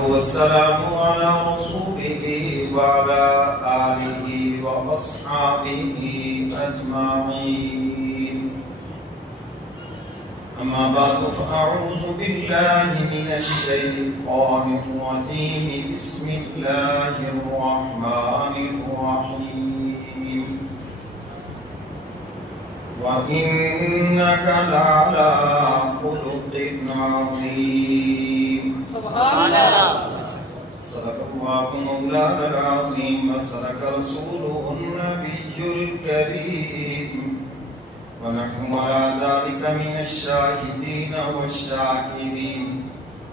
والسلام على رسوله وعلى آله وأصحابه أجمعين. أما بعد فأعوذ بالله من الشيطان الرجيم. بسم الله الرحمن الرحيم. وإنك لعلى خلق عظيم. سبحان الله. صدق الله مولانا العظيم وصدق رسوله النبي الكريم ونحن على ذلك من الشاهدين والشاكرين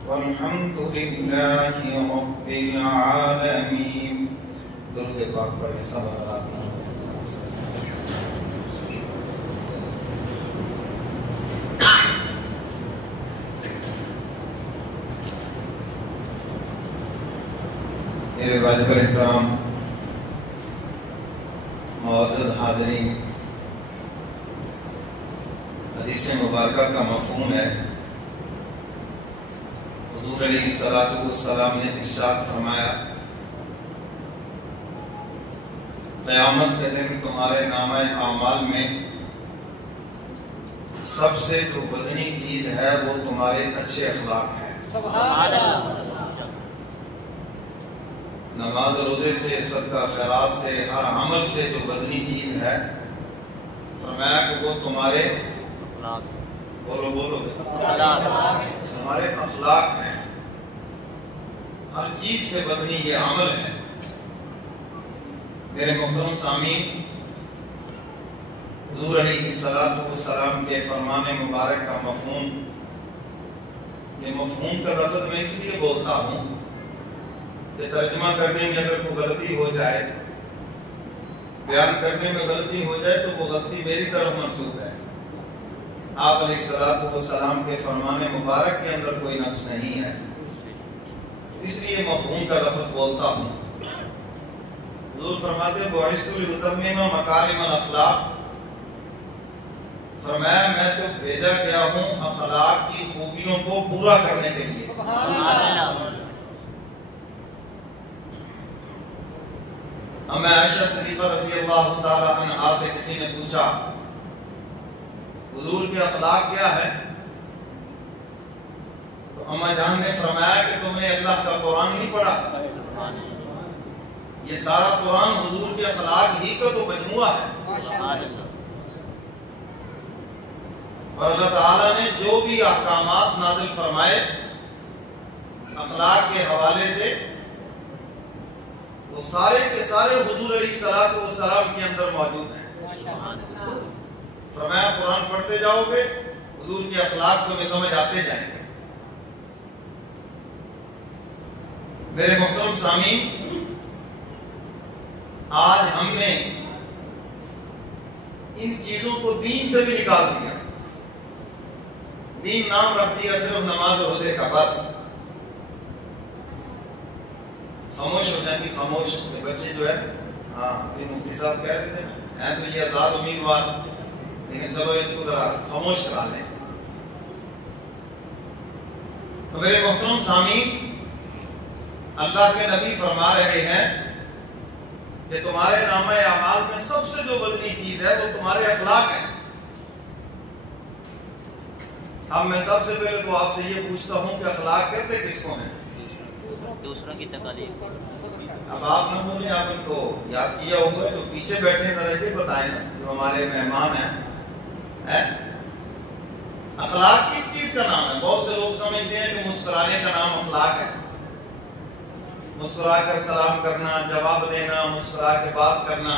والحمد لله رب العالمين. درود پاک پڑھیں سب حضرات. میرے واجب احترام معزز حاضرین، حدیث مبارکہ کا مفہوم ہے حضور علیہ السلام نے ارشاد فرمایا قیامت کے دن تمہارے نامہ اعمال میں سب سے جو وزنی چیز ہے وہ تمہارے اچھے اخلاق ہیں. سبحان اللہ. نماز روزے سے، صدقہ خیرات سے، ہر عمل سے جو وزنی چیز ہے فرمایا کہ وہ تمہارے بولو تمہارے اخلاق ہیں. ہر چیز سے وزنی یہ عمل ہے. میرے محترم سامعین، حضور علیہ السلام کے فرمان مبارک کا مفہوم، یہ مفہوم کا لفظ میں اس لیے بولتا ہوں کہ ترجمہ کرنے میں اگر کوئی غلطی ہو جائے، بیان کرنے میں غلطی ہو جائے تو وہ غلطی میری طرف منسوب ہے. آپ علیہ السلام کے فرمان مبارک کے اندر کوئی نقص نہیں ہے، اس لیے مفہوم کا لفظ بولتا ہوں. حضور فرماتے ہیں بعثت لأتمم مکارم الاخلاق، فرمایا میں تو بھیجا گیا ہوں اخلاق کی خوبیوں کو پورا کرنے کے لیے. اما عائشہ صدیقہ رضی اللہ تعالی عنہا سے کسی نے پوچھا حضور کے اخلاق کیا ہے؟ تو اما جان نے فرمایا کہ تم نے اللہ کا قرآن نہیں پڑھا؟ یہ سارا قرآن حضور کے اخلاق ہی کا تو مجموعہ ہے. اور اللہ تعالیٰ نے جو بھی احکامات نازل فرمائے اخلاق کے حوالے سے، وہ سارے کے سارے حضور علیہ السلام کے اندر موجود ہیں. فرمایا قرآن پڑھتے جاؤ گے حضور کے اخلاق تمہیں سمجھ آتے جائیں گے. میرے محترم سامعین، آج ہم نے ان چیزوں کو دین سے بھی نکال دیا. دین نام رکھ دیا صرف نماز اور روزے کا. بس خاموش ہو جائیں گے. خاموش بچے جو ہے، ہاں یہ مفتی صاحب کہہ رہے تھے ہیں تو یہ آزاد امیدوار، لیکن چلو ان کو ذرا خاموش کرا لیں. تو میرے محترم سامعین، اللہ کے نبی فرما رہے ہیں کہ تمہارے نامہ اعمال میں سب سے جو وزنی چیز ہے وہ تمہارے اخلاق ہیں. اب میں سب سے پہلے تو آپ سے یہ پوچھتا ہوں کہ اخلاق کہتے کس کو ہیں؟ دوسروں کی تکالیف. اب آپ نے آپ ان کو یاد کیا ہوا ہے، جو پیچھے بیٹھے ذرا یہ بتائیں نا، جو ہمارے مہمان ہیں، اخلاق کس چیز کا نام ہے؟ بہت سے لوگ سمجھتے ہیں کہ مسکرانے کا نام اخلاق ہے. مسکرا کر سلام کرنا، جواب دینا، مسکرا کے بات کرنا،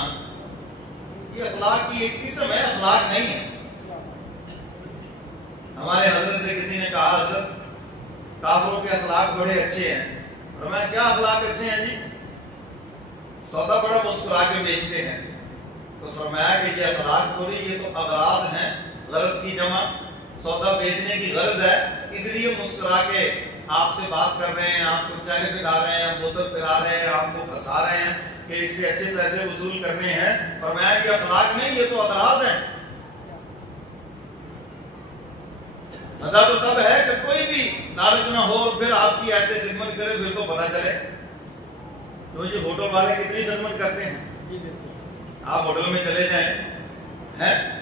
یہ اخلاق کی ایک قسم ہے، اخلاق نہیں ہے. ہمارے حضرت سے کسی نے کہا حضرت کافروں کے اخلاق بڑے اچھے ہیں. فرمایا کیا اخلاق اچھے ہیں جی؟ سودا بڑا مسکرا کے بیچتے ہیں. تو فرمایا کہ یہ اخلاق تھوڑی، یہ تو اغراض ہیں، غرض کی جمع. سودا بیچنے کی غرض ہے، اس لیے مسکرا کے آپ سے بات کر رہے ہیں، آپ کو چائے پلا رہے ہیں، بوتل پلا رہے ہیں، آپ کو پھنسا رہے ہیں کہ اس سے اچھے پیسے وصول کرنے ہیں. فرمایا کہ اخلاق نہیں، یہ تو اغراض ہیں. مزہ تو تب ہے کہ کوئی بھی نارج نہ ہو اور پھر آپ کی ایسے خدمت کرے، پھر تو پتا چلے. تو جی ہوٹل والے کتنی خدمت کرتے ہیں. آپ ہوٹل میں چلے جائیں،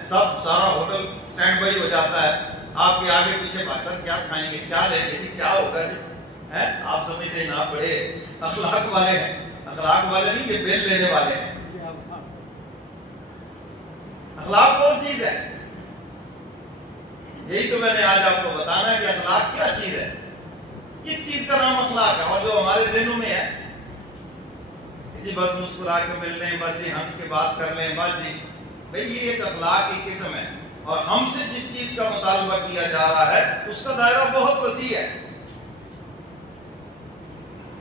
سب سارا ہوٹل سٹینڈ بائی ہو جاتا ہے، آپ کے آگے پیچھے بھائی صاحب کیا کھائیں گے، کیا لیں گے جی، کیا ہوگا جی. آپ سمجھتے ہیں آپ بڑے اخلاق والے ہیں. اخلاق والے نہیں، یہ بل لینے والے ہیں. اخلاق اور چیز ہے. یہی تو میں نے آج آپ کو بتانا ہے کہ اخلاق کیا چیز ہے، کس چیز کا نام اخلاق ہے. اور جو ہمارے ذہنوں میں ہے جی بس مسکرا کے مل لیں، بس جی ہنس کے بات کر لیں، بس جی بھئی یہ ایک اخلاق کی قسم ہے. اور ہم سے جس چیز کا مطالبہ کیا جا رہا ہے اس کا دائرہ بہت وسیع ہے.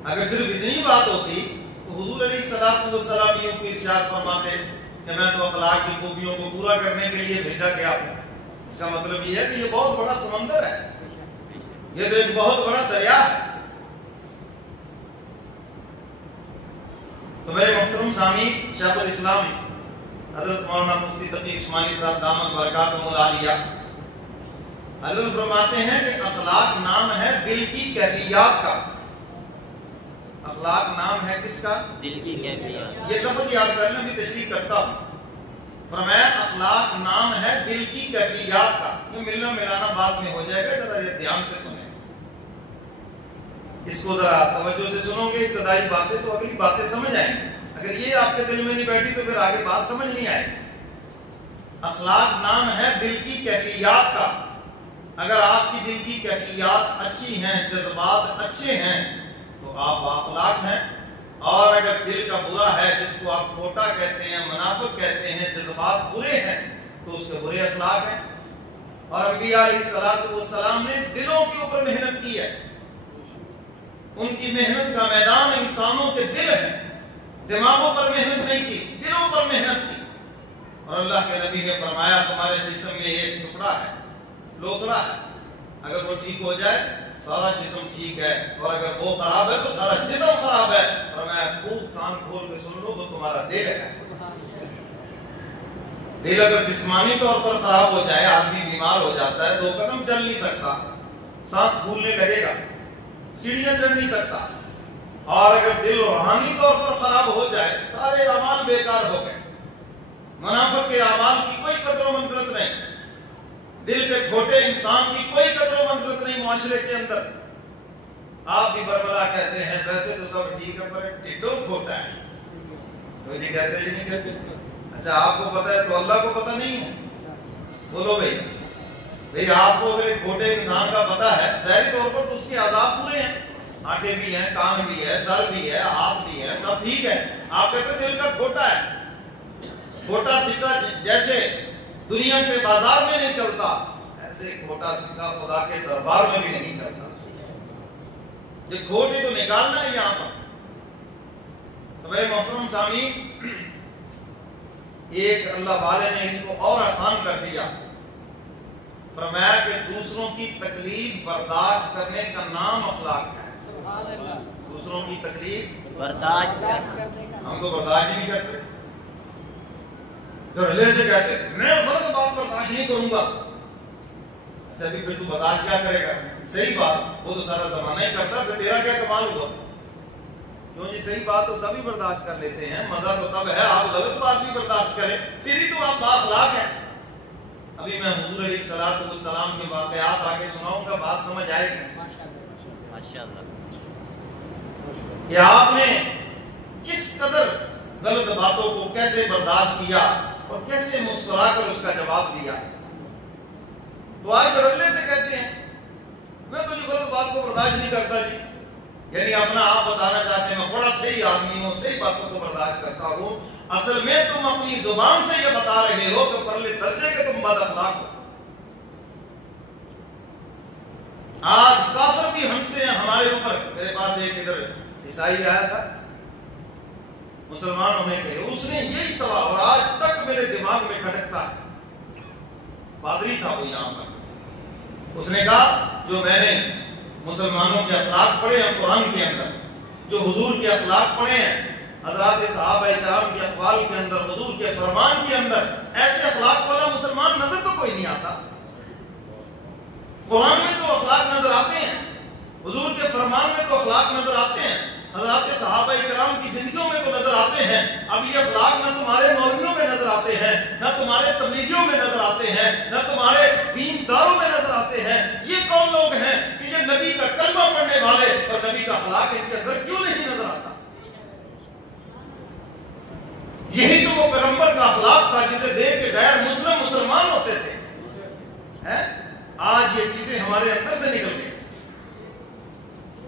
اگر صرف اتنی بات ہوتی تو حضور علیہ الصلوۃ والسلام یوں کو ارشاد فرماتے کہ میں تو اخلاق کی خوبیوں کو پورا کرنے کے لیے بھیجا گیا ہوں. اس کا مطلب یہ ہے کہ یہ بہت بڑا سمندر ہے، یہ تو ایک بہت بڑا دریا ہے. تو میرے محترم سامعین، شیخ الاسلام حضرت مولانا مفتی تقی عثمانی صاحب دامت برکاتہم العالیہ حضرت فرماتے ہیں کہ اخلاق نام ہے دل کی کیفیات کا. اخلاق نام ہے کس کا؟ دل کی کیفیات. یہ لفظ یاد کرنا بھی تشریح کرتا ہوں. فرمایا اخلاق نام ہے دل کی کیفیات کا. یہ ملنا ملانا بعد میں ہو جائے گا، ذرا یہ دھیان سے سنیں، اس کو ذرا توجہ سے سنو گے ابتدائی باتیں تو اگلی باتیں سمجھ آئیں گی. اگر یہ آپ کے دل میں نہیں بیٹھی تو پھر آگے بات سمجھ نہیں آئے گی. اخلاق نام ہے دل کی کیفیات کا. اگر آپ کی دل کی کیفیات اچھی ہیں، جذبات اچھے ہیں تو آپ بااخلاق ہیں. اور اگر دل کا برا ہے، جس کو آپ کھوٹا کہتے ہیں، منافق کہتے ہیں، جذبات برے ہیں تو اس کے برے اخلاق ہیں. اور انبیاء علیہ الصلوۃ والسلام نے دلوں کے اوپر محنت کی ہے. ان کی محنت کا میدان انسانوں کے دل ہے. دماغوں پر محنت نہیں کی، دلوں پر محنت کی. اور اللہ کے نبی نے فرمایا تمہارے جسم میں ایک ٹکڑا ہے، لوتڑا ہے، اگر وہ ٹھیک ہو جائے سارا جسم ٹھیک ہے، اور اگر وہ خراب ہے تو سارا جسم خراب ہے. اور میں خوب کان کھول کے سن لو تو تمہارا دل ہے. دل اگر جسمانی طور پر خراب ہو جائے، آدمی بیمار ہو جاتا ہے، 2 قدم چل نہیں سکتا، سانس پھولنے لگے گا، سیڑھیاں چڑھ نہیں سکتا. اور اگر دل روحانی طور پر خراب ہو جائے، سارے اعمال بیکار ہو گئے. منافق کے اعمال کی کوئی قدر و منزلت نہیں، دل کے کھوٹے انسان کی کوئی قدر و منزلت نہیں معاشرے کے اندر. آپ بھی بربلا کہتے ہیں، ویسے تو سب ٹھیک ہے پر ٹڈو کھوٹا ہے. تو جی کہتے ہیں نہیں کہتے. اچھا آپ کو پتا ہے تو اللہ کو پتا نہیں ہے؟ بولو بھئی آپ کو اگر ایک کھوٹے انسان کا پتا ہے، ظاہری طور پر تو اس کے عذاب پورے ہیں، آنکھیں بھی ہیں، کان بھی ہے، سر بھی ہے، ہاتھ بھی ہے، سب ٹھیک ہے. آپ کہتے ہیں دل کا کھوٹا ہے. کھوٹا سکہ جیسے دنیا کے بازار میں نہیں چلتا، ایسے کھوٹا سکہ خدا کے دربار میں بھی نہیں چلتا. یہ کھوٹ ہی تو نکالنا ہے یہاں پر. تو میرے محترم سامعین، ایک اللہ والے نے اس کو اور آسان کر دیا. فرمایا کہ دوسروں کی تکلیف برداشت کرنے کا نام اخلاق ہے. دوسروں کی تکلیف برداشت کرنے کا. ہم تو برداشت ہی نہیں کرتے، دھڑلے سے کہتے میں غلط بات برداشت نہیں کروں گا. اچھا بھی پھر تو برداشت کیا کرے گا؟ صحیح بات وہ تو سارا زمانہ ہی کرتا، پھر تیرا کیا کمال ہوا؟ کیوں جی صحیح بات تو سبھی برداشت کر لیتے ہیں. مزہ تو تب ہے آپ غلط بات بھی برداشت کریں، پھر ہی تو آپ بااخلاق ہیں. ابھی میں حضور علیہ الصلوۃ والسلام کے واقعات آگے سناؤں گا، بات سمجھ آئے گی ماشاءاللہ کہ آپ نے کس قدر غلط باتوں کو کیسے برداشت کیا اور کیسے مسکرا کر اس کا جواب دیا. تو آج دھڑلے سے کہتے ہیں میں تو جو غلط بات کو برداشت نہیں کرتا جی، یعنی اپنا آپ بتانا چاہتے ہیں میں بڑا صحیح آدمی ہوں، صحیح باتوں کو برداشت کرتا ہوں. اصل میں تم اپنی زبان سے یہ بتا رہے ہو کہ پرلے درجے کے تم بد اخلاق ہو. آج کافر بھی ہنستے ہیں ہمارے اوپر. میرے پاس ایک ادھر عیسائی آیا تھا مسلمان ہونے کے لیے، اس نے یہی سوال اور آج تک میرے دماغ میں کھٹکتا ہے. پادری تھا وہ یہاں پر. اس نے کہا جو میں نے مسلمانوں کے اخلاق پڑھے ہیں قرآن کے اندر، جو حضور کے اخلاق پڑھے ہیں حضرات صحابہ کرام کے اقوال کے اندر، حضور کے فرمان کے اندر، ایسے اخلاق والا مسلمان نظر تو کوئی نہیں آتا. قرآن میں تو اخلاق نظر آتے ہیں، حضور کے فرمان میں تو اخلاق نظر آتے ہیں، حضرات صحابہ کرام کی زندگیوں میں تو نظر آتے ہیں۔ اب یہ اخلاق نہ تمہارے مولویوں میں نظر آتے ہیں، نہ تمہارے تبلیغیوں میں نظر آتے ہیں، نہ تمہارے دین داروں میں نظر آتے ہیں۔ یہ کون لوگ ہیں کہ یہ نبی کا کلمہ پڑھنے والے اور نبی کا اخلاق ان کے اندر کیوں نہیں نظر آتا؟ یہی تو وہ پیغمبر کا اخلاق تھا جسے دیکھ کے غیر مسلم مسلمان ہوتے تھے۔ آج یہ چیزیں ہمارے اندر سے نکل گئی،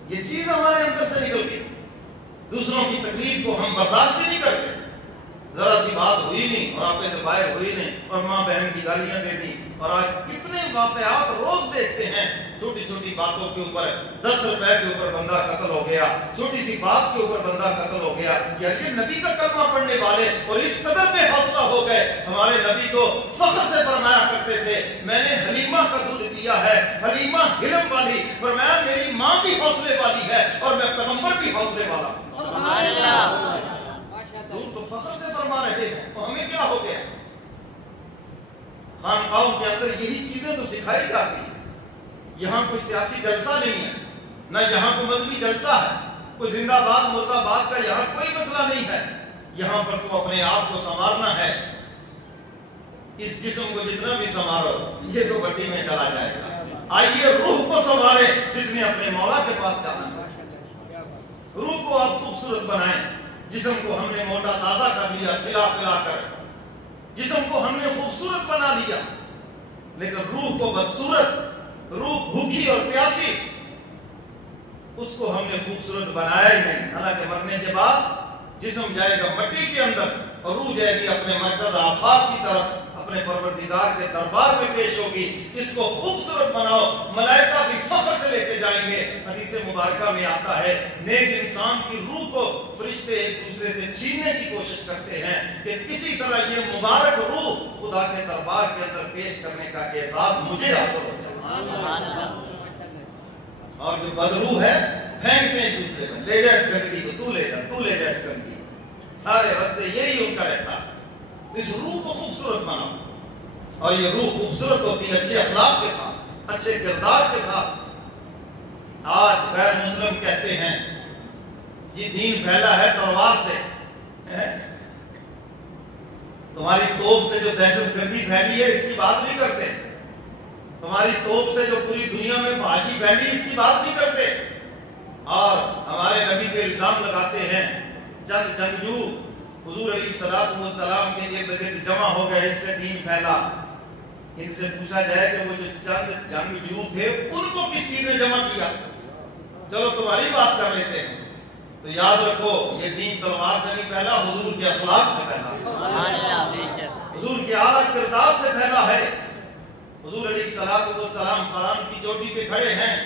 یہ چیز ہمارے اندر سے نکل گئی۔ دوسروں کی تکلیف کو ہم برداشت ہی نہیں کرتے، ذرا سی بات ہوئی نہیں اور آپے سے باہر ہوئی نہیں اور ماں بہن کی گالیاں دے دی۔ اور آج کتنے واقعات روز دیکھتے ہیں، چھوٹی چھوٹی باتوں کے اوپر 10 روپے کے اوپر بندہ قتل ہو گیا، چھوٹی سی بات کے اوپر بندہ قتل ہو گیا۔ یار یہ نبی کا کلمہ پڑھنے والے اور اس قدر بے حوصلہ ہو گئے۔ ہمارے نبی تو فخر سے فرمایا کرتے تھے میں نے حلیمہ کا دودھ پیا ہے، حلیمہ حلم والی، فرمایا میری ماں بھی حوصلے والی ہے اور میں پیغمبر بھی حوصلے والا ہوں۔ تو فخر سے فرما رہے ہیں، تو ہمیں کیا ہو گیا؟ خانقاہوں کے اندر یہی چیزیں تو سکھائی جاتی ہیں۔ یہاں کوئی سیاسی جلسہ نہیں ہے، نہ یہاں کوئی مذہبی جلسہ ہے، کوئی زندہ باد مردہ باد کا یہاں کوئی مسئلہ نہیں ہے۔ یہاں پر تو اپنے آپ کو سنوارنا ہے۔ اس جسم کو جتنا بھی سنوارو یہ تو بٹی میں چلا جائے گا۔ آئیے روح کو سنوارے جس نے اپنے مولا کے پاس جانا ہے۔ روح کو آپ خوبصورت بنائیں۔ جسم کو ہم نے موٹا تازہ کر لیا کھلا پلا کر، جسم کو ہم نے خوبصورت بنا لیا، لیکن روح کو بدصورت، روح بھوکی اور پیاسی، اس کو ہم نے خوبصورت بنایا ہی نہیں۔ حالانکہ مرنے کے بعد جسم جائے گا مٹی کے اندر اور روح جائے گی اپنے مرکز آفاق کی طرف، اپنے پروردگار کے دربار میں پیش ہوگی۔ اس کو خوبصورت بناؤ، ملائکہ بھی فخر سے لے کے جائیں گے۔ حدیث مبارکہ میں آتا ہے نیک انسان کی روح کو فرشتے ایک دوسرے سے چھیننے کی کوشش کرتے ہیں کہ کسی طرح یہ مبارک روح خدا کے دربار کے اندر پیش کرنے کا احساس مجھے حاصل ہو جائے۔ اور جو بدروح ہے پھینکتے ہیں ایک دوسرے میں، لے جا اس گندگی کو، تو لے جا، تو لے جا اس گندگی۔ سارے راستے یہی ان کا رہتا ہے۔ اس روح کو خوبصورت بناؤ، اور یہ روح خوبصورت ہوتی ہے اچھے اخلاق کے ساتھ، اچھے کردار کے ساتھ۔ آج غیر مسلم کہتے ہیں یہ دین پھیلا ہے تلوار سے۔ تمہاری توپ سے جو دہشت گردی پھیلی ہے اس کی بات نہیں کرتے، تمہاری توپ سے جو پوری دنیا میں فحاشی پھیلی اس کی بات نہیں کرتے۔ اور ہمارے نبی پہ الزام لگاتے ہیں چند جنگجو حضور علیہ السلام کے ارد گرد جمع ہو گئے، اس سے دین پھیلا۔ ان سے پوچھا جائے کہ وہ جو چند جنگجو تھے ان کو کس چیز نے جمع کیا؟ چلو تمہاری بات کر لیتے ہیں۔ تو یاد رکھو یہ دین تلوار سے نہیں پھیلا، حضور کے اخلاق سے پھیلا، حضور کے اعلیٰ کردار سے پھیلا ہے۔ حضور علیہ السلام قرآن کی چوٹی پہ کھڑے ہیں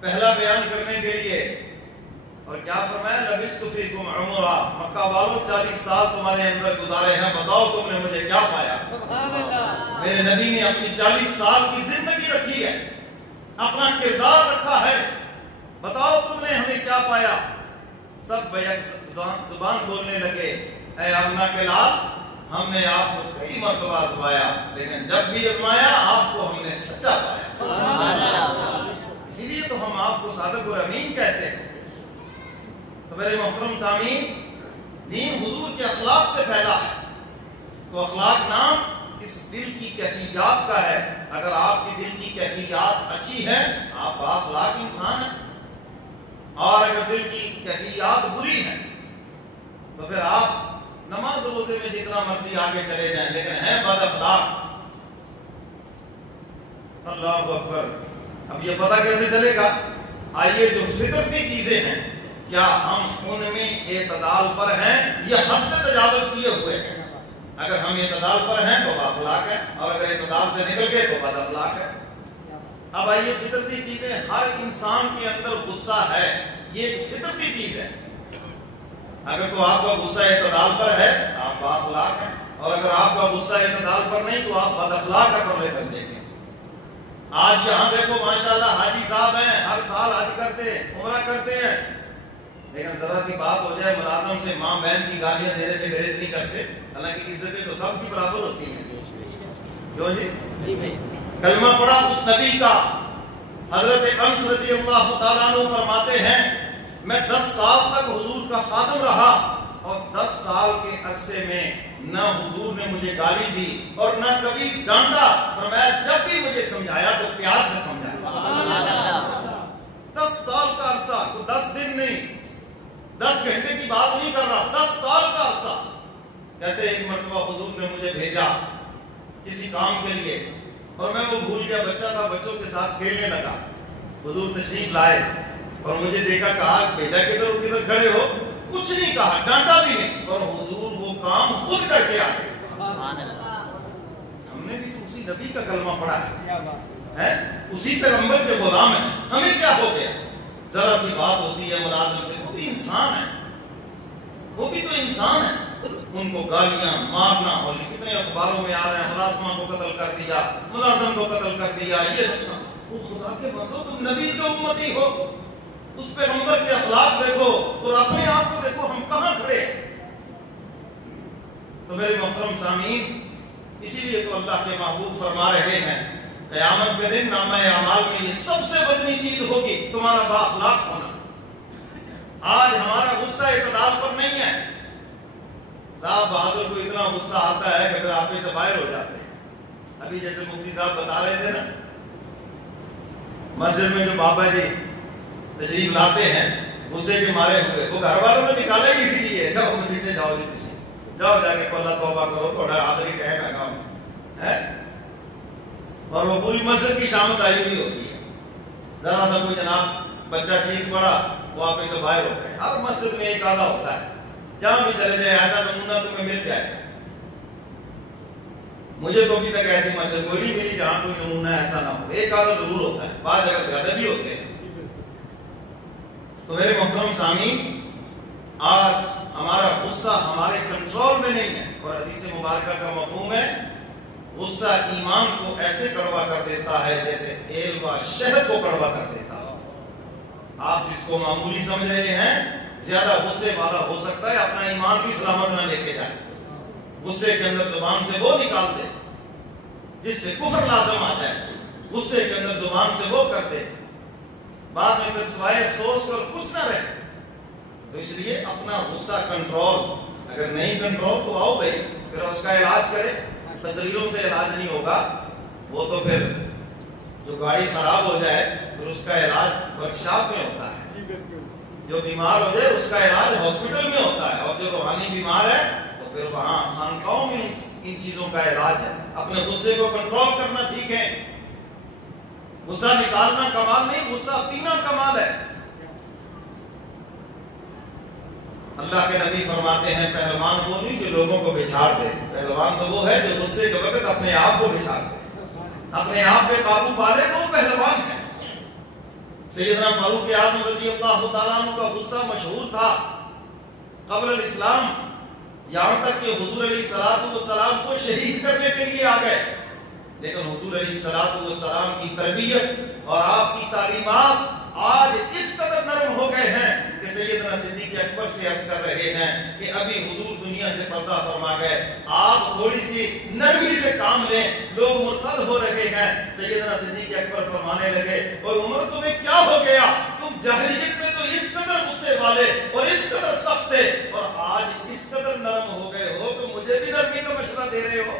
پہلا بیان کرنے کے لیے، اور کیا فرمایا؟ لبثت فیکم عمرا، مکہ والوں 40 سال تمہارے اندر گزارے ہیں، بتاؤ تم نے مجھے کیا پایا؟ سبحان اللہ۔ میرے نبی نے اپنی 40 سال کی زندگی رکھی ہے، اپنا کردار رکھا ہے، بتاؤ تم نے ہمیں کیا پایا؟ سب بیک زبان بولنے لگے، اے آمنہ کے لال، ہم نے آپ کو کئی مرتبہ آزمایا، لیکن جب بھی آزمایا آپ کو ہم نے سچا پایا۔ سبحان اللہ۔ اسی لیے تو ہم آپ کو صادق اور امین کہتے ہیں۔ تو میرے محترم سامعین، دین حضور کے اخلاق سے پھیلا ہے۔ تو اخلاق نام اس دل کی کیفیات کا ہے۔ اگر آپ کی دل کی کیفیات اچھی ہے آپ با اخلاق انسان ہیں، اور اگر دل کی کیفیات بری ہیں تو پھر آپ نماز روزے میں جتنا مرضی آگے چلے جائیں لیکن ہیں بد اخلاق۔ اللہ اکبر۔ اب یہ پتہ کیسے چلے گا؟ آئیے جو فطرتی چیزیں ہیں کیا ہم ان میں اعتدال پر ہیں یا حد سے تجاوز کیے ہوئے ہیں؟ اگر ہم اعتدال پر ہیں تو با اخلاق ہے، اور اگر اعتدال سے نکل گئے تو بد اخلاق ہے۔ اب آئیے فطرتی چیزیں، ہر انسان کے اندر غصہ ہے، یہ ایک فطرتی چیز ہے۔ اگر تو آپ کا غصہ اعتدال پر ہے آپ با اخلاق ہیں، اور اگر آپ کا غصہ اعتدال پر نہیں تو آپ بد اخلاق کا پرلے درجے کے۔ آج یہاں دیکھو ماشاءاللہ حاجی صاحب ہیں، ہر سال حج کرتے ہیں، عمرہ کرتے ہیں، لیکن ذرا سی بات ہو جائے ملازم سے ماں بہن کی گالیاں دینے سے گریز نہیں کرتے، حالانکہ عزتیں تو سب کی برابر ہوتی ہیں۔ کیوں جی؟ کلمہ پڑھا اس نبی کا. حضرت انس رضی اللہ تعالیٰ عنہ فرماتے ہیں میں 10 سال تک حضور کا خادم رہا اور 10 سال کے عرصے میں نہ حضور نے مجھے گالی دی اور نہ کبھی ڈانٹا. فرمایا جب بھی مجھے سمجھایا تو پیار سے سمجھایا. 10 سال کا عرصہ، 10 دن نہیں، 10 گھنٹے کی بات نہیں کر رہا، 10 سال کا عرصہ. کہتے ایک مرتبہ حضور نے مجھے بھیجا کسی کام کے لیے اور میں وہ بھول گیا، بچہ تھا، بچوں کے ساتھ کھیلنے لگا. حضور تشریف لائے اور مجھے دیکھا، کہا بھیجا کدھر کھڑے ہو؟ کچھ نہیں کہا، ڈانٹا بھی نہیں، اور حضور وہ کام خود کر کے آگے. ہم نے بھی تو اسی نبی کا کلمہ پڑھا ہے، اسی پیغمبر کے غلام ہیں، ہمیں کیا ہو گیا؟ ذرا سی بات ہوتی ہے ملازم سے، وہ بھی انسان ہے، وہ بھی تو انسان ہے. ان کو گالیاں مارنا، اور کتنے اخباروں میں آ رہے ہیں ملازمہ کو قتل کر دیا، ملازم کو قتل کر دیا، یہ نقصان. وہ خدا کے بندو، تم نبی کے امتی ہو، اس پیغمبر کے اخلاق دیکھو اور اپنے آپ کو دیکھو، ہم کہاں کھڑے ہیں. تو میرے محترم سامعین، اسی لیے تو اللہ کے محبوب فرما رہے ہیں قیامت کے دن نامہ اعمال میں یہ سب سے وزنی چیز ہوگی تمہارا بااخلاق ہونا. آج ہمارا غصہ اعتدال پر نہیں ہے. صاحب بہادر کو اتنا غصہ آتا ہے کہ پھر آپے سے باہر ہو جاتے ہیں. ابھی جیسے مفتی صاحب بتا رہے تھے نا، مسجد میں جو بابا جی تشریف لاتے ہیں غصے کے مارے ہوئے، وہ گھر والوں نے نکالا ہی اسی لیے، جاؤ مسجد میں جاؤ جی، تشریف جاؤ، جا کے اللہ توبہ کرو، تھوڑا آخری ٹائم ہے کام ہے. اور وہ پوری مسجد کی شامت آئی ہوئی ہوتی ہے. ذرا سا کوئی جناب بچہ چیخ پڑا، وہ آپے سے باہر ہو گئے. ہر مسجد میں ایک آدھا ہوتا ہے، جہاں بھی چلے جائے ایسا نمونہ تمہیں مل جائے. مجھے تو ابھی تک ایسی مسجد کوئی نہیں ملی جہاں کوئی نمونہ ایسا نہ ہو. ایک آدھا ضرور ہوتا ہے، بعض جگہ زیادہ بھی ہوتے ہیں. تو میرے محترم سامعین، آج ہمارا غصہ ہمارے کنٹرول میں نہیں ہے، اور حدیث مبارکہ کا مفہوم ہے غصہ ایمان کو ایسے کڑوا کر دیتا ہے جیسے ایل و شہد کو کڑوا کر دیتا ہے. آپ جس کو معمولی سمجھ رہے ہیں، زیادہ غصے والا ہو سکتا ہے اپنا ایمان بھی سلامت نہ لے کے جائے. غصے کے اندر زبان سے وہ نکال دے جس سے کفر لازم آ جائے، غصے کے اندر زبان سے وہ کر دے، بعد میں پھر سوائے افسوس کر کچھ نہ رہے. تو اس لیے اپنا غصہ کنٹرول، اگر نہیں کنٹرول تو آؤ بھائی پھر اس کا علاج کرے. تقریروں سے علاج نہیں ہوگا، وہ تو پھر جو گاڑی خراب ہو جائے پھر اس کا علاج ورکشاپ میں ہوتا ہے، جو بیمار ہو جائے اس کا علاج ہاسپٹل میں ہوتا ہے، اور جو روحانی بیمار ہے تو پھر وہاں خانقاہوں میں ان چیزوں کا علاج ہے. اپنے غصے کو کنٹرول کرنا سیکھیں. غصہ نکالنا کمال نہیں، غصہ پینا کمال ہے. اللہ کے نبی فرماتے ہیں پہلوان وہ نہیں جو لوگوں کو بچھاڑ دے، پہلوان تو وہ ہے جو غصے کے وقت اپنے آپ کو بچھاڑ دے، اپنے آپ پہ قابو پا لے، وہ پہلوان ہے. سیدنا فاروق اعظم رضی اللہ تعالیٰ عنہ کا غصہ مشہور تھا قبل الاسلام، یہاں تک کہ حضور علیہ الصلوۃ والسلام کو شہید کرنے کے لیے آ گئے. لیکن حضور علیہ الصلوۃ والسلام کی تربیت اور آپ کی تعلیمات آج اس قدر نرم ہو گئے ہیں کہ سیدنا صدیق اکبر سے عرض کر رہے ہیں کہ ابھی حضور دنیا سے پردہ فرما گئے، آپ تھوڑی سی نرمی سے کام لیں، لوگ مرتد ہو رہے ہیں. سیدنا صدیق اکبر فرمانے لگے اور عمر تمہیں کیا ہو گیا، تم جاہلیت میں تو اس قدر غصے والے اور اس قدر سخت تھے، اور آج اس قدر نرم ہو گئے ہو کہ مجھے بھی نرمی کا مشورہ دے رہے ہو.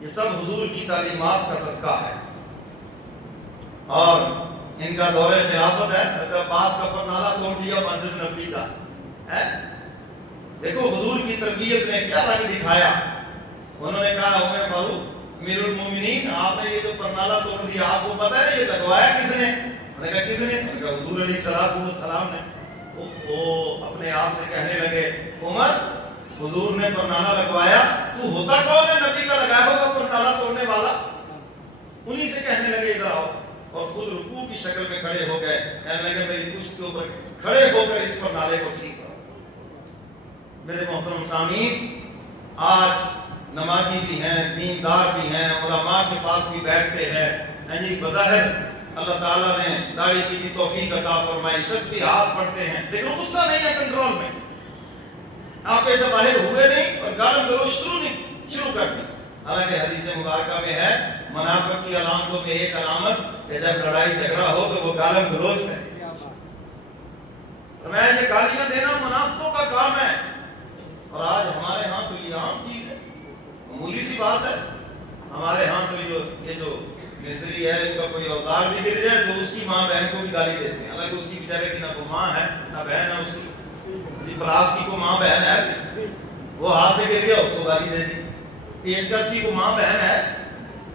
یہ سب حضور کی تعلیمات کا صدقہ ہے. اور ان کا دور خلافت ہے، حضرت عباس کا پرنالہ توڑ دیا مسجد نبوی کا ہے. دیکھو حضور کی تربیت نے کیا رنگ دکھایا. انہوں نے کہا عمر فاروق امیر المومنین، آپ نے یہ جو پرنالہ توڑ دیا، آپ کو پتہ ہے یہ لگوایا کس نے؟ انہوں نے کہا کس نے؟ انہوں نے کہا حضور علیہ الصلوۃ والسلام نے. وہ اپنے آپ سے کہنے لگے عمر حضور نے پرنالہ لگوایا، تو ہوتا کون ہے نبی کا لگایا ہوگا پرنالہ توڑنے والا؟ انہی سے کہنے لگے ادھر آؤ، اور خود رکوع کی شکل میں کھڑے ہو گئے، کہنے لگے میری پشت کے اوپر کھڑے ہو کر اس پر نالے کو ٹھیک کرو. میرے محترم سامعین، آج نمازی بھی ہیں، دیندار بھی ہیں، علماء کے پاس بھی بیٹھتے ہیں جی، بظاہر اللہ تعالیٰ نے داڑھی کی بھی توفیق عطا فرمائی، تسبیحات پڑھتے ہیں، لیکن غصہ نہیں ہے کنٹرول میں. آپ ایسے باہر ہوئے نہیں اور گالم گلوچ شروع کر دی. حالانکہ حدیث مبارکہ میں ہے منافق کی علامتوں میں ایک علامت کہ جب لڑائی جھگڑا ہو تو وہ گالم گلوچ ہے. میں یہ گالیاں دینا منافقوں کا کام ہے. اور آج ہمارے ہاں تو یہ عام چیز ہے, معمولی سی بات ہے. ہمارے ہاں تو یہ جو مستری ہے ان کا کوئی اوزار بھی گر جائے تو اس کی ماں بہن کو بھی گالی دیتے ہیں, حالانکہ اس کی بیچارے کی نہ کوئی ماں ہے نہ بہن ہے. اس کی پلاس کی کوئی ماں بہن ہے, وہ ہاتھ سے گر گیا اس کو گالی دے دی. پیشکش کی کوئی ماں بہن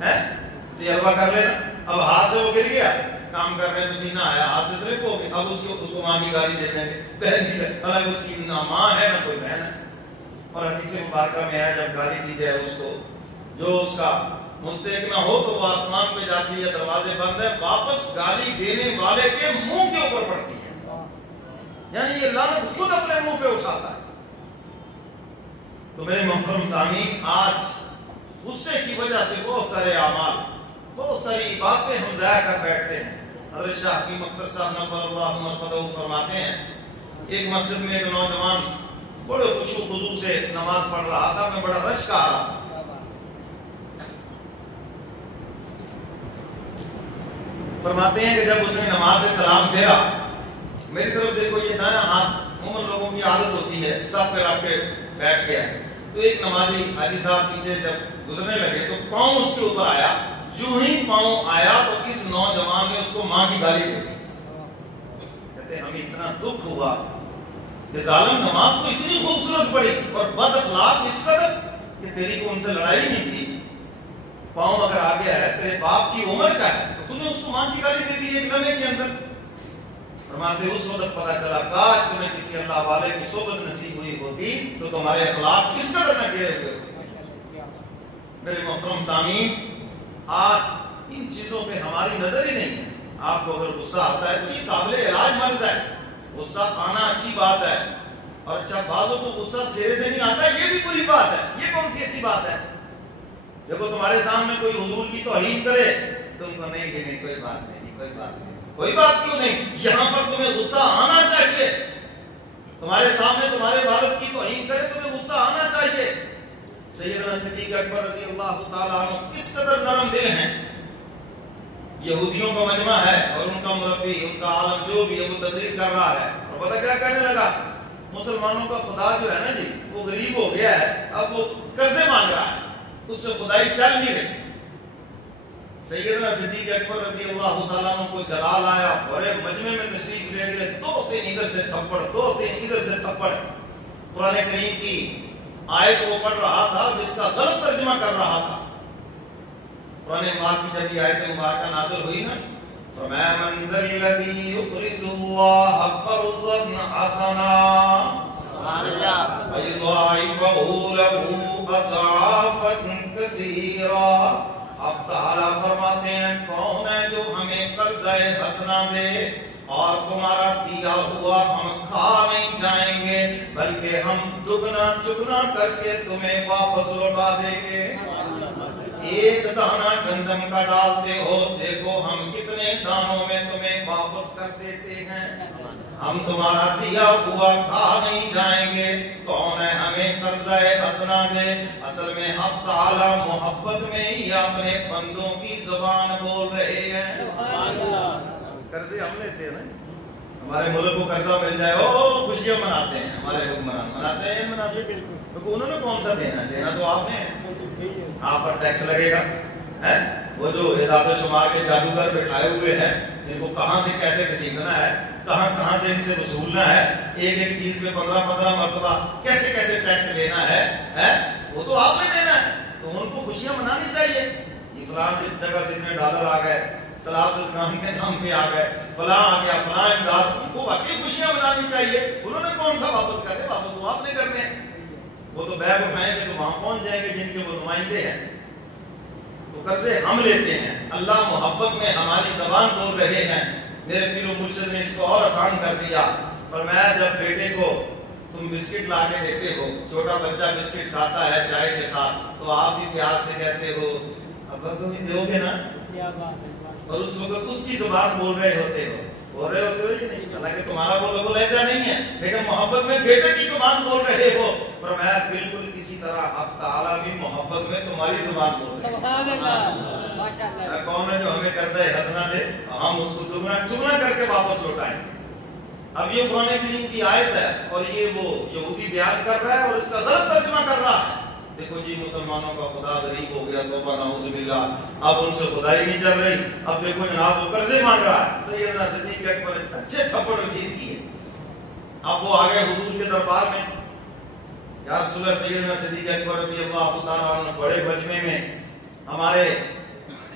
ہے, تجربہ کر لینا. اب ہاتھ سے وہ گر گیا, کام کرنے پسینہ آیا, ہاتھ سے سلپ ہو گیا, اب اس کو ماں کی گالی دے دیں گے, بہن کی, حالانکہ اس کی نہ ماں ہے نہ کوئی بہن ہے. اور حدیث مبارکہ میں ہے جب گالی دی جائے اس کو, جو اس کا مستحق نہ ہو تو وہ آسمان پہ جاتی ہے, دروازے بند ہے, واپس گالی دینے والے کے منہ کے اوپر پڑتی ہے. یعنی یہ لعنت خود اپنے منہ پہ اٹھاتا ہے. تو میرے محترم سامعین, آج غصے کی وجہ سے بہت سارے اعمال, بہت ساری باتیں ہم ضائع کر بیٹھتے ہیں. حضرت شاہ حکیم اختر صاحب نور اللہ مرقدہ فرماتے ہیں, ایک مسجد میں ایک نوجوان بڑے خشوع و خضوع سے نماز پڑھ رہا تھا, میں بڑا رش کھا رہا تھا. فرماتے ہیں کہ جب اس نے نماز سے سلام پھیرا, میری طرف دیکھو, یہ دائیں ہاتھ عموماً لوگوں کی عادت ہوتی ہے سب پہ رکھ کے بیٹھ گیا. تو ایک نمازی حاجی صاحب پیچھے جب گزرنے لگے تو پاؤں اس کے اوپر آیا. جو ہی پاؤں آیا تو اس نوجوان نے اس کو ماں کی گالی دے دی. کہتے ہمیں اتنا دکھ ہوا کہ ظالم نماز کو اتنی خوبصورت پڑھی اور بد اخلاق اس قدر کہ تیری کو ان سے لڑائی نہیں تھی, پاؤں اگر آ گیا ہے, تیرے باپ کی عمر کا ہے, تو تم نے اس کو ماں کی گالی دے دی ایک لمحے کے اندر. فرماتے اس وقت پتا چلا کاش تمہیں کسی اللہ والے کی صحبت نصیب ہوئی ہوتی تو تمہارے اخلاق کس قدر نہ گرے ہوئے ہوتے. میرے محترم سامعین, آج ان چیزوں پہ ہماری نظر ہی نہیں ہے. آپ کو اگر غصہ آتا ہے تو یہ قابل علاج مرض ہے. غصہ آنا اچھی بات ہے, اور اچھا بعضوں کو غصہ سرے سے نہیں آتا, یہ بھی بری بات ہے. یہ کون سی اچھی بات ہے؟ دیکھو تمہارے سامنے کوئی حضور کی توہین کرے, تم کو نہیں کہ نہیں کوئی بات نہیں, کوئی بات نہیں, کوئی بات کیوں نہیں, یہاں پر تمہیں غصہ آنا چاہیے. تمہارے سامنے تمہارے والد کی توہین کرے, تمہیں غصہ آنا چاہیے. سیدنا صدیق اکبر رضی اللہ تعالیٰ عنہ کس قدر نرم دل ہیں. یہودیوں کا مجمع ہے اور ان کا مربی, ان کا عالم جو بھی ہے وہ تقریر کر رہا ہے, اور پتہ کیا کہنے لگا, مسلمانوں کا خدا جو ہے نا جی وہ غریب ہو گیا ہے, اب وہ قرضے مانگ رہا ہے, اس سے خدائی چل نہیں رہی. سیدنا صدیق اکبر رضی اللہ تعالیٰ عنہ کو جلال آیا, بڑے مجمع میں تشریف لے گئے, 2-3 ادھر سے تھپڑ, 2-3 ادھر سے تھپڑ. قرآن کریم کی آیت وہ پڑھ رہا تھا جس کا غلط ترجمہ کر رہا تھا. قرآن پاک کی جب یہ آیت مبارکہ نازل ہوئی نا, فرمایا من ذا الذی یقرض اللہ قرضا حسنا فیضاعفہ لہ اضعافا کثیرا. اب تعالیٰ فرماتے ہیں کون ہے جو ہمیں قرض حسنا دے اور تمہارا دیا ہوا ہم کھا نہیں جائیں گے, بلکہ ہم دگنا چگنا کر کے تمہیں واپس لوٹا دیں گے. ایک دانہ گندم کا ڈالتے ہو, دیکھو ہم کتنے دانوں میں تمہیں واپس کر دیتے ہیں. ہم تمہارا دیا ہوا کھا نہیں جائیں گے. کون ہے ہمیں قرض حسنا دے؟ اصل میں حق تعالی محبت میں ہی اپنے بندوں کی زبان بول رہے ہیں. قرضے ہم لیتے ہیں نا, ہمارے ملک کو قرضہ مل جائے او خوشیاں مناتے ہیں, ہمارے حکمران مناتے ہیں, مناتے ہیں. تو انہوں نے کون سا دینا ہے, دینا تو آپ نے, آپ پر ٹیکس لگے گا. وہ جو اعداد و شمار کے جادوگر بٹھائے ہوئے ہیں, ان کو کہاں سے کیسے گھسیٹنا ہے, کہاں سے ان سے وصولنا ہے, ایک ایک چیز پہ 15 مرتبہ کیسے کیسے ٹیکس لینا ہے, وہ تو آپ نے دینا ہے. تو ان کو خوشیاں منانی چاہیے. یہ فلاں جگہ سے اتنے ڈالر آ گئے, سلاب الخان کے نام پہ آ گئے, فلاں آ گیا, فلاں امداد, ان کو واقعی خوشیاں منانی چاہیے. انہوں نے کون سا واپس کرنے, واپس وہ آپ نے کرنے ہیں. وہ تو بیگ اٹھائیں گے تو وہاں پہنچ جائیں گے جن کے وہ نمائندے ہیں. تو قرضے ہم لیتے ہیں, اللہ محبت میں ہماری زبان بول رہے ہیں. میرے پیر و مرشد نے اس کو اور آسان کر دیا. اور میں جب بیٹے کو تم بسکٹ لا کے دیتے ہو, چھوٹا بچہ بسکٹ کھاتا ہے چائے کے ساتھ, تو آپ بھی پیار سے کہتے ہو ابا کو بھی دو گے نا, اور اس وقت اس کی زبان بول رہے ہوتے ہو یہ نہیں, حالانکہ تمہارا وہ لہجہ نہیں ہے, لیکن محبت میں بیٹے کی زبان بول رہے ہو. اور میں بالکل اسی طرح حق تعالیٰ بھی محبت میں تمہاری زبان بول رہے ہیں. کون ہے جو ہمیں قرضہ حسنہ دے، ہم اس کو دگنا چگنا کر کے واپس لوٹائیں گے۔ اب یہ قرآن کریم کی آیت ہے اور یہ وہ یہودی بیان کر رہا ہے اور اس کا غلط ترجمہ کر رہا ہے۔ دیکھو جی مسلمانوں کا خدا غریب ہو گیا، توبہ نعوذ باللہ، اب ان سے خدائی نہیں چل رہی، اب دیکھو جناب وہ قرضے مانگ رہا ہے۔ سیدنا صدیق اکبر اچھے تھپڑ رسید کیے، اب وہ آگے حضور کے دربار میں، یا رسول اللہ، سیدنا صدیق اکبر رضی اللہ تعالیٰ عنہ بڑے مجمع میں ہمارے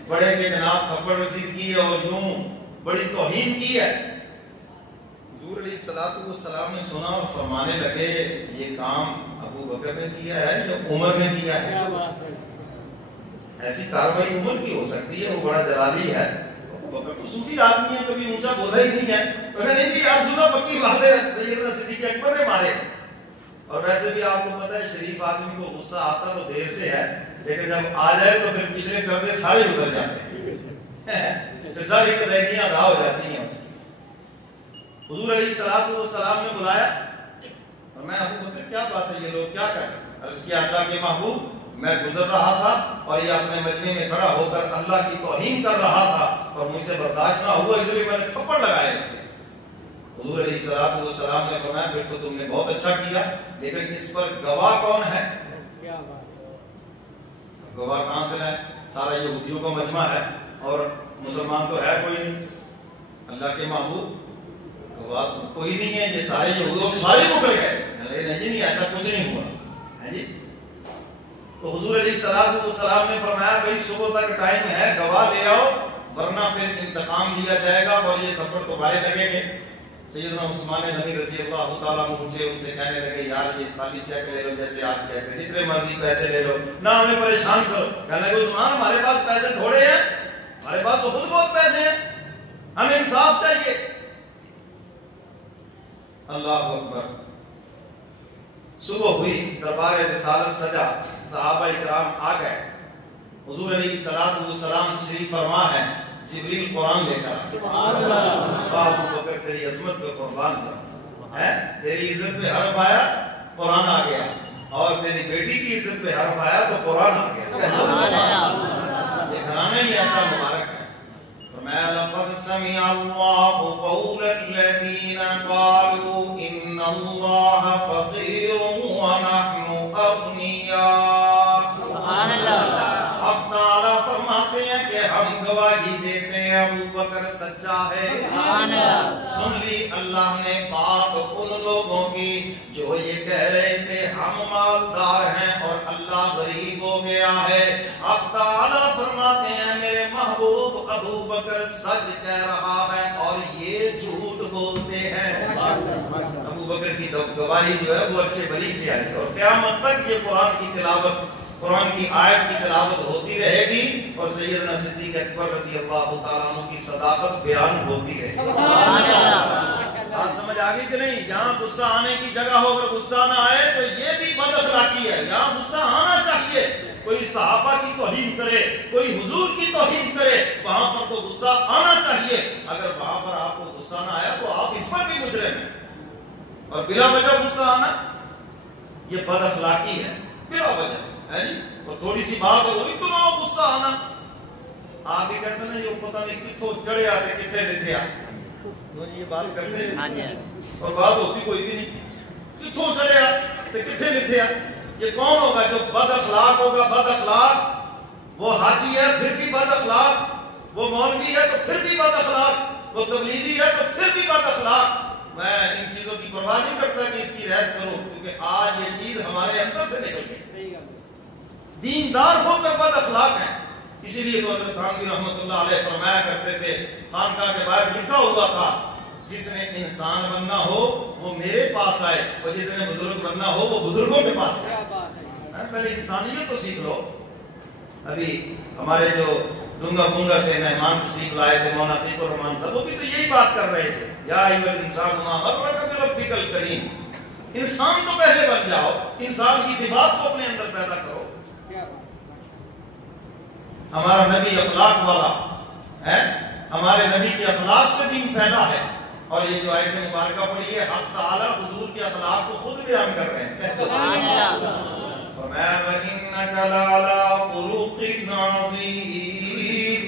بڑے کے جناب تھپڑ رسید کیے اور یوں بڑی توہین کی ہے۔ حضور علیہ السلام نے سنا اور فرمانے لگے یہ کام ابو بکر نے کیا ہے یا عمر نے کیا ہے؟ ایسی کاروائی عمر کی ہو سکتی ہے، وہ بڑا جلالی ہے، ابو بکر تو صوفی آدمی ہے، کبھی اونچا بولا ہی نہیں ہے۔ نہیں جی یا رسول اللہ پکی بات ہے، سیدنا صدیق اکبر نے مارے۔ اور ویسے بھی آپ کو پتہ ہے شریف آدمی کو غصہ آتا تو دیر سے ہے، لیکن جب آ جائے تو پھر پچھلے قرضے سارے اتر جاتے ہیں، پھر ساری قضیتیاں ادا ہو جاتی ہیں اس کی۔ حضور علیہ السلام نے بلایا اور میں ابو بکر کیا بات ہے، یہ لوگ کیا کر رہے ہیں؟ عرض کیا اللہ کے محبوب میں گزر رہا تھا اور یہ اپنے مجمع میں کھڑا ہو کر اللہ کی توہین کر رہا تھا اور مجھ سے برداشت نہ ہوا، اس لیے میں نے تھپڑ لگایا اس کے۔ حضور علیہ السلام نے فرمایا پھر تو تم نے بہت اچھا کیا، لیکن اس پر گواہ کون ہے؟ گواہ کہاں سے ہے؟ سارا یہودیوں کا مجمع ہے اور مسلمان تو ہے کوئی نہیں۔ اللہ کے محبوب گواہ تو کوئی نہیں ہے، یہ سارے یہودوں سارے مکر گئے۔ نہیں ایسا کچھ نہیں ہوا ہے جی۔ تو حضور علیہ السلام نے فرمایا بھائی صبح تک ٹائم ہے، گواہ لے آؤ ورنہ پھر انتقام لیا جائے گا اور یہ تھپڑ تمہارے لگیں گے۔ سیدنا عثمان غنی رضی اللہ تعالیٰ عنہ ان سے کہنے لگے یار یہ خالی چیک لے لو، جیسے آج کہتے ہیں جتنے مرضی پیسے لے لو، نہ ہمیں پریشان کرو۔ کہنے لگے عثمان ہمارے پاس پیسے تھوڑے ہیں، ہمارے پاس تو خود بہت پیسے ہیں، ہمیں انصاف چاہیے۔ اللہ اکبر۔ صبح ہوئی، دربار رسالت سجا، صحابہ اکرام آ گئے، حضور علیہ السلام تشریف فرما ہے، جبریل قرآن لے کر سبحان اللہ۔ ابو بکر تیری عظمت پہ قربان جاؤں ہے، تیری عزت پہ حرف آیا قرآن آ گیا، اور تیری بیٹی کی عزت پہ حرف آیا تو قرآن آ گیا۔ یہ گھرانا ہی ایسا مبارک ہے۔ فرمایا لقد سمع اللہ قول الذین قالوا ان اللہ فقیر ونحن اغنیاء۔ سبحان اللہ۔ اب تعالیٰ فرماتے ہیں کہ ہم گواہی دیتے ہیں ابو بکر سچا ہے۔ سن لی اللہ نے بات ان لوگوں کی جو یہ کہہ رہے تھے ہم مالدار ہیں اور اللہ غریب ہو گیا ہے۔ اب تعالیٰ فرماتے ہیں میرے محبوب ابو بکر سچ کہہ رہا ہے اور یہ جھوٹ بولتے ہیں۔ ابو بکر کی گواہی جو ہے وہ عرش بری سے آئی اور قیامت تک یہ قرآن کی تلاوت، قرآن کی آیت کی تلاوت ہوتی رہے گی اور سیدنا صدیق اکبر رضی اللہ تعالیٰ عنہ کی صداقت بیان ہوتی رہے گی۔ بات سمجھ آگئی کہ نہیں؟ جہاں غصہ آنے کی جگہ ہو اگر غصہ نہ آئے تو یہ بھی بد اخلاقی ہے۔ یہاں غصہ آنا چاہیے، کوئی صحابہ کی توہین کرے، کوئی حضور کی توہین کرے، وہاں پر تو غصہ آنا چاہیے۔ اگر وہاں پر آپ کو غصہ نہ آیا تو آپ اس پر بھی مجرم ہیں، اور بلا وجہ غصہ آنا یہ بد اخلاقی ہے، بلا وجہ ہے جی۔ اور تھوڑی سی بات ہو اتنا غصہ آنا، آپ ہی کہتے ہیں یہ پتہ نہیں کتوں چڑھے آتے کتنے لیتے آتے، یہ بات کرتے ہیں اور بات ہوتی کوئی بھی نہیں، کتوں چڑھے آتے کتنے لیتے آتے۔ یہ کون ہوگا جو بد اخلاق ہوگا؟ بد اخلاق وہ حاجی ہے پھر بھی بد اخلاق، وہ مولوی ہے تو پھر بھی بد اخلاق، وہ تبلیغی ہے تو پھر بھی بد اخلاق۔ میں ان چیزوں کی پرواہ نہیں کرتا کہ اس کی رعایت کروں، کیونکہ آج یہ چیز ہمارے اندر سے نکل گئی، دیندار ہو کر بد اخلاق ہیں۔ اسی لیے تو حضرت خانوی رحمۃ اللہ علیہ فرمایا کرتے تھے، خانقاہ کے باہر لکھا ہوا تھا جس نے انسان بننا ہو وہ میرے پاس آئے اور جس نے بزرگ بننا ہو وہ بزرگوں کے پاس آئے۔ پہلے انسانیت تو سیکھ لو۔ ابھی ہمارے جو دنگا بنگا سے مہمان تشریف لائے تھے مولانا عتیق الرحمان صاحب، وہ بھی تو یہی بات کر رہے تھے، یا ایھا الانسان ما غرک بربک الکریم۔ انسان تو پہلے بن جاؤ، انسان کی صفات کو اپنے اندر پیدا کرو۔ ہمارا نبی اخلاق والا ہے، ہمارے نبی کے اخلاق سے دین پھیلا ہے، اور یہ جو آیت مبارکہ پڑھی ہے حق تعالیٰ حضور کے اخلاق کو خود بیان کر رہے ہیں۔ فرمایا وَإِنَّكَ لَعَلَىٰ خُلُقٍ عَظِيمٍ،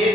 1